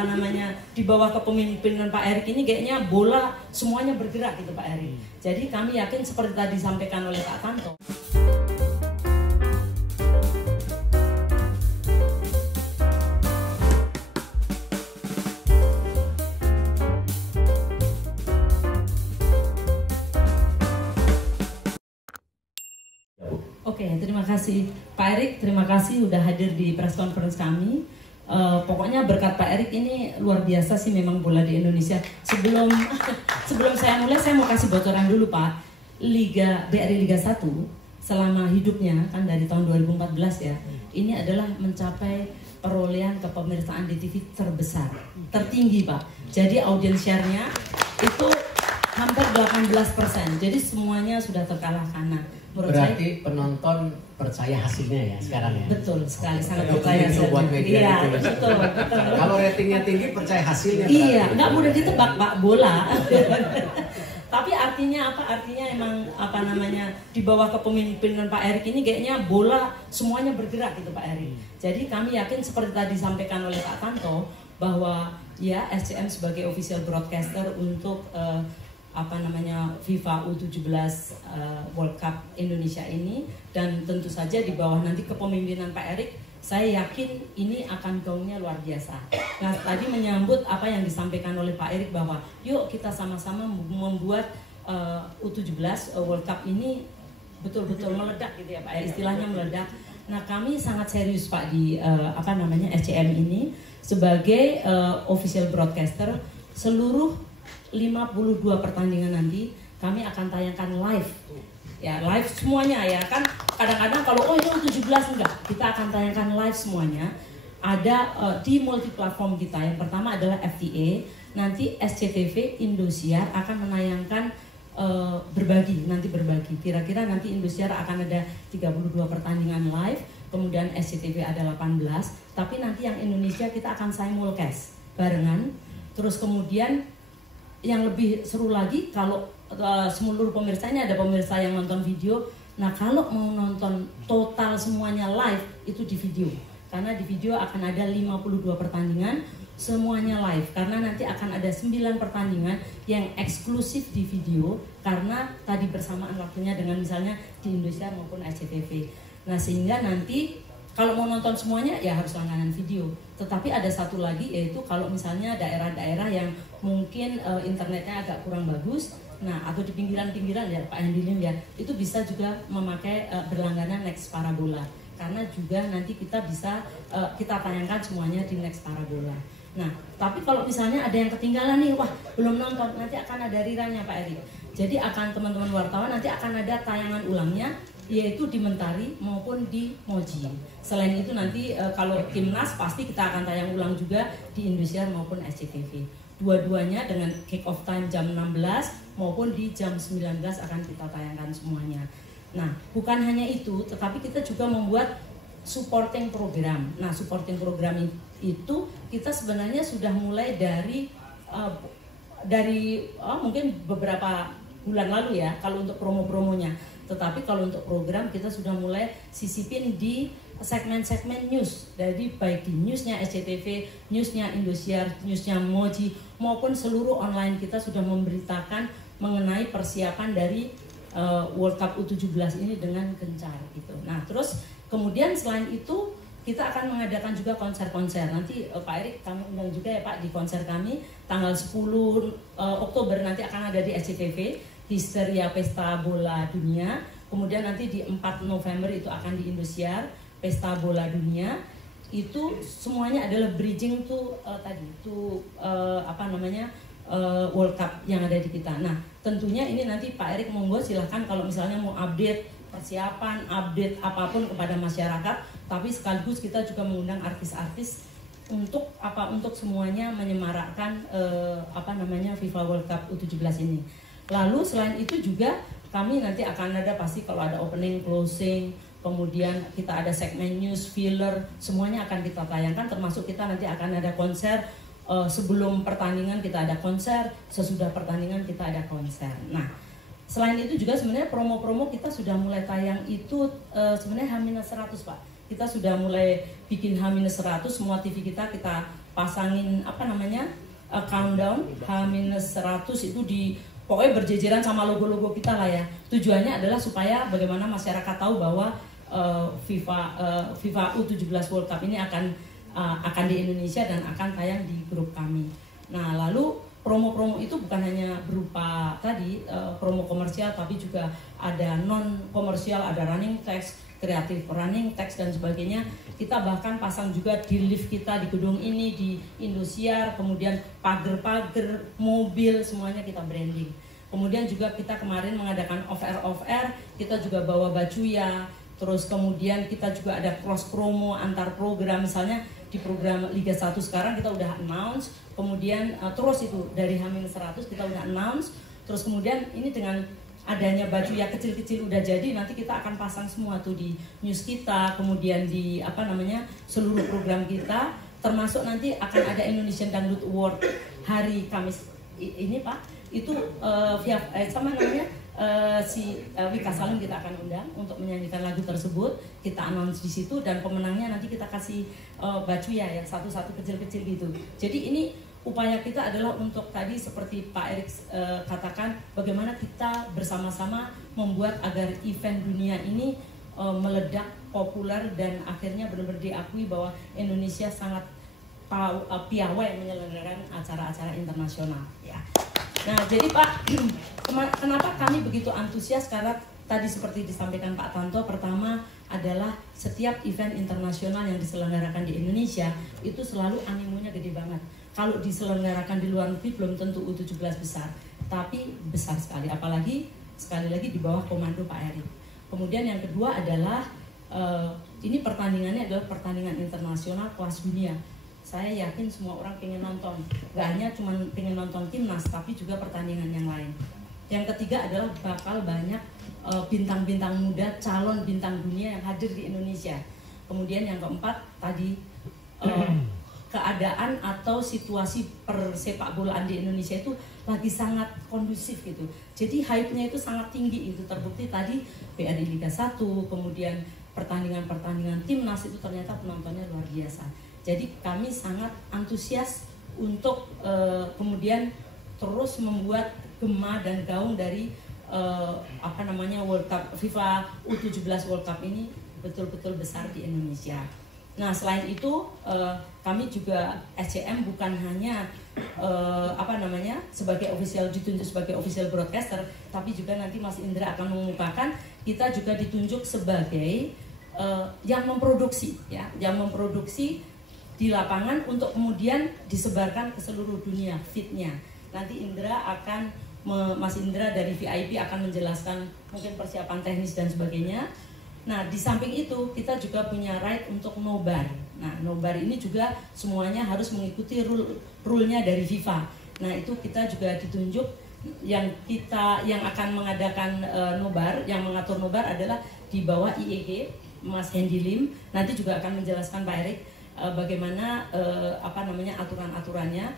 apa namanya di bawah kepemimpinan Pak Erik ini kayaknya bola semuanya bergerak gitu Pak Erik. Jadi kami yakin seperti tadi disampaikan oleh Pak Tanto. Oke, terima kasih Pak Erik, terima kasih udah hadir di press conference kami. Pokoknya berkat Pak Erik ini luar biasa sih memang bola di Indonesia. Sebelum saya mulai, saya mau kasih bocoran dulu Pak. BRI Liga 1 selama hidupnya kan dari tahun 2014 ya, ini adalah mencapai perolehan kepemirsaan di TV terbesar, tertinggi Pak. Jadi audience share-nya itu hampir 18%. Jadi semuanya sudah terkalahkan. Nah, berarti penonton percaya hasilnya ya sekarang ya? Betul sekali, sangat percaya hasilnya. Iya, betul. Kalau ratingnya tinggi percaya hasilnya. Iya, nggak mudah ditebak Pak bola. Tapi artinya apa? Artinya emang apa namanya di bawah kepemimpinan Pak Erik ini kayaknya bola semuanya bergerak gitu Pak Erik. Jadi kami yakin seperti tadi disampaikan oleh Pak Tanto bahwa ya SCM sebagai official broadcaster untuk apa namanya FIFA U17 World Cup Indonesia ini, dan tentu saja di bawah nanti kepemimpinan Pak Erik, saya yakin ini akan gaungnya luar biasa. Nah, tadi menyambut apa yang disampaikan oleh Pak Erik bahwa yuk kita sama-sama membuat U17 World Cup ini betul-betul meledak gitu ya Pak, istilahnya meledak. Nah, kami sangat serius Pak di apa namanya SCM ini sebagai official broadcaster. Seluruh 52 pertandingan nanti kami akan tayangkan live. Ya, live semuanya ya kan. Kadang-kadang kalau ini U17 enggak, kita akan tayangkan live semuanya. Ada di multi platform kita. Yang pertama adalah FTA, nanti SCTV Indosiar akan menayangkan berbagi. Kira-kira nanti Indosiar akan ada 32 pertandingan live, kemudian SCTV ada 18, tapi nanti yang Indonesia kita akan simulcast barengan. Terus kemudian yang lebih seru lagi kalau seluruh pemirsanya ada pemirsa yang nonton video. Nah, kalau mau nonton total semuanya live itu di video. Karena di video akan ada 52 pertandingan semuanya live, karena nanti akan ada 9 pertandingan yang eksklusif di video karena tadi bersamaan waktunya dengan misalnya di Indosiar maupun SCTV. Nah, sehingga nanti kalau mau nonton semuanya ya harus langganan video. Tetapi ada satu lagi, yaitu kalau misalnya daerah-daerah yang mungkin internetnya agak kurang bagus, nah atau di pinggiran-pinggiran ya Pak Hendilin ya, itu bisa juga memakai berlangganan Next Parabola. Karena juga nanti kita bisa kita tayangkan semuanya di Next Parabola. Nah, tapi kalau misalnya ada yang ketinggalan nih, wah belum nonton, nanti akan ada riranya Pak Erik. Jadi akan teman-teman wartawan nanti akan ada tayangan ulangnya, yaitu di Mentari maupun di Moji. Selain itu nanti kalau Timnas pasti kita akan tayang ulang juga di Indosiar maupun SCTV. Dua-duanya dengan kick off time jam 16 maupun di jam 19 akan kita tayangkan semuanya. Nah, bukan hanya itu, tetapi kita juga membuat supporting program. Nah, supporting program itu kita sebenarnya sudah mulai dari mungkin beberapa bulan lalu ya kalau untuk promo-promonya. Tetapi kalau untuk program kita sudah mulai sisipin di segmen-segmen news, dari baik di newsnya SCTV, newsnya Indosiar, newsnya Moji maupun seluruh online kita sudah memberitakan mengenai persiapan dari World Cup U17 ini dengan gencar gitu. Nah, terus kemudian selain itu kita akan mengadakan juga konser-konser. Nanti Pak Erik kami undang juga ya Pak di konser kami tanggal 10 Oktober nanti akan ada di SCTV, Histeria Pesta Bola Dunia. Kemudian nanti di 4 November itu akan di Indosiar, Pesta Bola Dunia. Itu semuanya adalah bridging to World Cup yang ada di kita. Nah, tentunya ini nanti Pak Erik monggo silahkan kalau misalnya mau update persiapan, update apapun kepada masyarakat, tapi sekaligus kita juga mengundang artis-artis untuk semuanya menyemarakkan FIFA World Cup U17 ini. Lalu selain itu juga kami nanti akan ada pasti kalau ada opening, closing, kemudian kita ada segmen news, filler, semuanya akan kita tayangkan, termasuk kita nanti akan ada konser. Sebelum pertandingan kita ada konser, sesudah pertandingan kita ada konser. Nah, selain itu juga sebenarnya promo-promo kita sudah mulai tayang itu sebenarnya H-100 Pak. Kita sudah mulai bikin H-100, semua TV kita pasangin apa namanya countdown H-100 itu di pokoknya berjejeran sama logo-logo kita lah ya. Tujuannya adalah supaya bagaimana masyarakat tahu bahwa FIFA U17 World Cup ini akan di Indonesia dan akan tayang di grup kami. Nah, lalu promo-promo itu bukan hanya berupa tadi promo komersial, tapi juga ada non komersial, ada running text, kreatif running text dan sebagainya. Kita bahkan pasang juga di lift kita di gedung ini, di Indosiar, kemudian pagar-pagar, mobil, semuanya kita branding. Kemudian juga kita kemarin mengadakan off-air, kita juga bawa baju ya. Terus kemudian kita juga ada cross promo antar program, misalnya di program Liga 1 sekarang kita udah announce, kemudian terus itu dari H-100 kita udah announce, terus kemudian ini dengan adanya baju yang kecil-kecil udah jadi, nanti kita akan pasang semua tuh di news kita, kemudian di apa namanya seluruh program kita, termasuk nanti akan ada Indonesian Dangdut Award hari Kamis ini Pak, itu sama namanya si Wika Salim kita akan undang untuk menyanyikan lagu tersebut, kita announce di situ dan pemenangnya nanti kita kasih baju ya yang satu-satu kecil-kecil gitu. Jadi ini upaya kita adalah untuk tadi seperti Pak Erik katakan, bagaimana kita bersama-sama membuat agar event dunia ini meledak, populer dan akhirnya benar-benar diakui bahwa Indonesia sangat piawai menyelenggarakan acara-acara internasional ya. Nah, jadi Pak, kenapa kami begitu antusias? Karena tadi seperti disampaikan Pak Tanto, pertama adalah setiap event internasional yang diselenggarakan di Indonesia itu selalu animonya gede banget. Kalau diselenggarakan di luar negeri belum tentu U17 besar, tapi besar sekali, apalagi sekali lagi di bawah komando Pak Erik. Kemudian yang kedua adalah ini pertandingannya adalah pertandingan internasional kelas dunia. Saya yakin semua orang pengen nonton, gak hanya cuma pengen nonton timnas, tapi juga pertandingan yang lain. Yang ketiga adalah bakal banyak bintang-bintang muda, calon bintang dunia yang hadir di Indonesia. Kemudian yang keempat tadi keadaan atau situasi persepak bolaan di Indonesia itu lagi sangat kondusif gitu. Jadi hype-nya itu sangat tinggi, itu terbukti tadi BRI Liga 1, kemudian pertandingan-pertandingan timnas itu ternyata penontonnya luar biasa. Jadi kami sangat antusias untuk kemudian terus membuat gema dan gaung dari apa namanya World Cup FIFA U17 World Cup ini betul-betul besar di Indonesia. Nah, selain itu kami juga SCM bukan hanya apa namanya sebagai official, ditunjuk sebagai official broadcaster, tapi juga nanti Mas Indra akan mengumumkan kita juga ditunjuk sebagai yang memproduksi ya, yang memproduksi di lapangan untuk kemudian disebarkan ke seluruh dunia feed-nya. Nanti Indra akan Mas Indra dari VIP akan menjelaskan mungkin persiapan teknis dan sebagainya. Nah, di samping itu kita juga punya right untuk nobar. Nah, nobar ini juga semuanya harus mengikuti rule-nya dari FIFA. Nah, itu kita juga ditunjuk yang akan mengadakan nobar, yang mengatur nobar adalah di bawah IEG Mas Hendy Lim. Nanti juga akan menjelaskan Pak Erik bagaimana apa namanya aturan-aturannya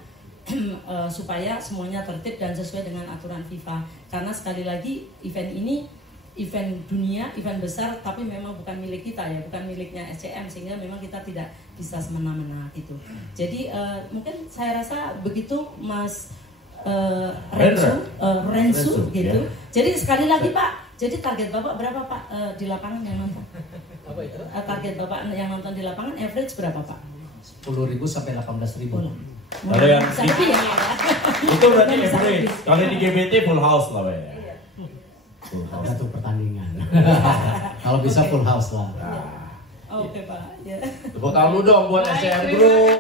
supaya semuanya tertib dan sesuai dengan aturan FIFA. Karena sekali lagi event ini event dunia, event besar, tapi memang bukan milik kita ya, bukan miliknya SCM, sehingga memang kita tidak bisa semena-mena itu. Jadi mungkin saya rasa begitu Mas Rensu gitu. Yeah. Jadi sekali lagi Pak, jadi target Bapak berapa Pak di lapangan yang nonton? Apa itu? Target Bapak yang nonton di lapangan average berapa Pak? 10.000 sampai 18.000. Kalau yang itu berarti average. Kalau di GBT full house lah ya. Full house. Satu pertandingan. Kalau bisa full house lah. Oke Pak. Ya. Tepuk tangan dulu dong buat SCM Group.